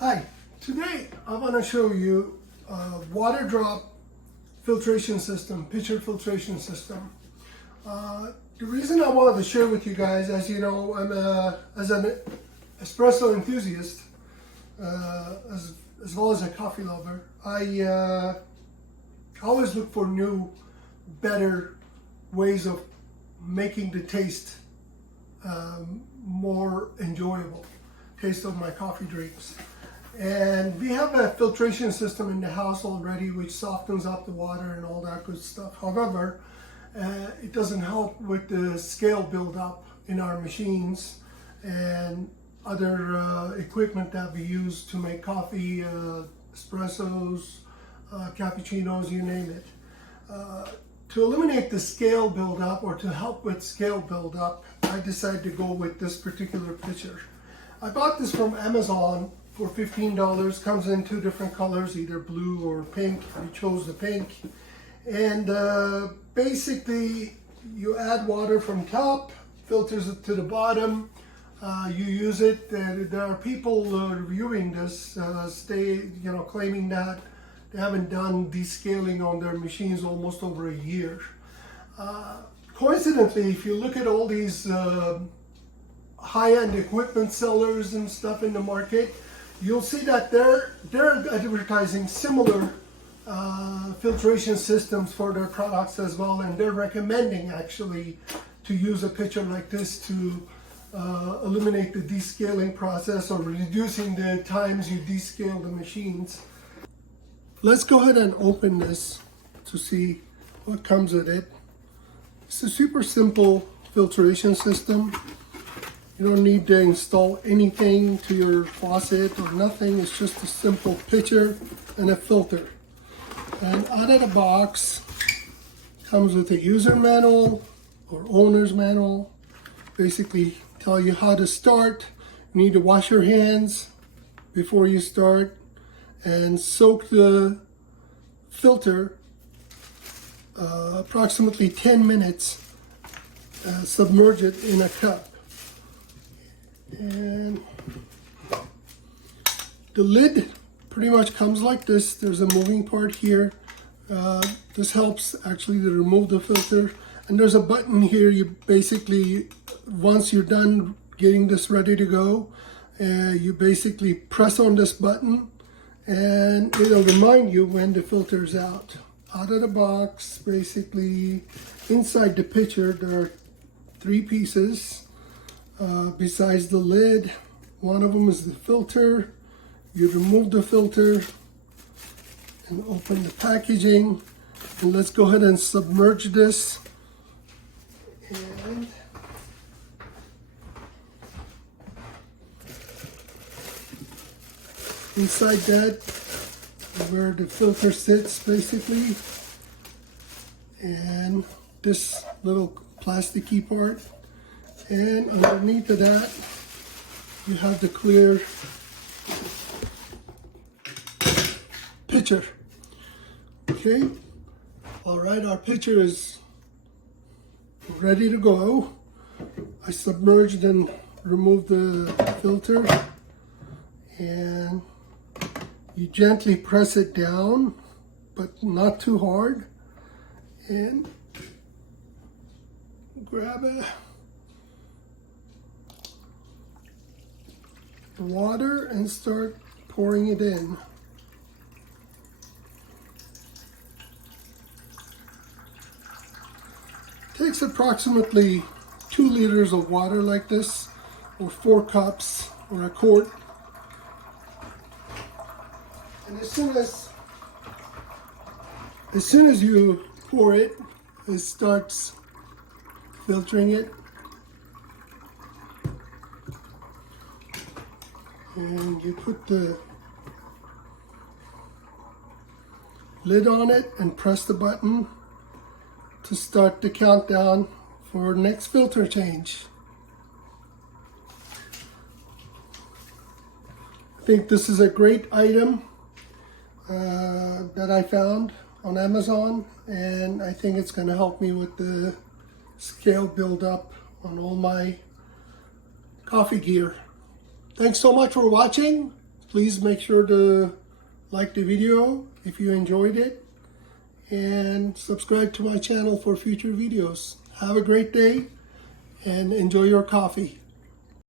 Hi, today I want to show you a Waterdrop filtration system, pitcher filtration system. The reason I wanted to share with you guys, as you know, as an espresso enthusiast, as well as a coffee lover, I always look for new, better ways of making the taste more enjoyable, taste of my coffee drinks. And we have a filtration system in the house already which softens up the water and all that good stuff. However, it doesn't help with the scale buildup in our machines and other equipment that we use to make coffee, espressos, cappuccinos, you name it. To eliminate the scale buildup, or to help with scale buildup, I decided to go with this particular pitcher. I bought this from Amazon for $15. Comes in two different colors, either blue or pink. I chose the pink. And basically, you add water from top, filters it to the bottom. You use it. There are people reviewing this, claiming that they haven't done descaling on their machines almost over a year. Coincidentally, if you look at all these high-end equipment sellers and stuff in the market, you'll see that they're advertising similar filtration systems for their products as well, and they're recommending actually to use a pitcher like this to eliminate the descaling process or reducing the times you descale the machines. Let's go ahead and open this to see what comes with it. It's a super simple filtration system. You don't need to install anything to your faucet or nothing. It's just a simple pitcher and a filter. And out of the box comes with a user manual or owner's manual. Basically tell you how to start. You need to wash your hands before you start and soak the filter approximately 10 minutes. Submerge it in a cup. And the lid pretty much comes like this. There's a moving part here. This helps actually to remove the filter. And there's a button here. You basically, once you're done getting this ready to go, you basically press on this button and it'll remind you when the filter's out. Out of the box, basically inside the pitcher, there are three pieces. Besides the lid, one of them is the filter. You remove the filter and open the packaging. And let's go ahead and submerge this. And inside that, where the filter sits basically, and this little plasticky part. And underneath of that, you have the clear pitcher. Okay, all right, our pitcher is ready to go. I submerged and removed the filter, and you gently press it down, but not too hard, and grab it. Water and start pouring it in. Takes approximately 2 liters of water like this, or 4 cups, or a quart. And as soon as you pour it, it starts filtering it. And you put the lid on it and press the button to start the countdown for next filter change. I think this is a great item that I found on Amazon, and I think it's going to help me with the scale buildup on all my coffee gear. Thanks so much for watching. Please make sure to like the video if you enjoyed it, and subscribe to my channel for future videos. Have a great day and enjoy your coffee.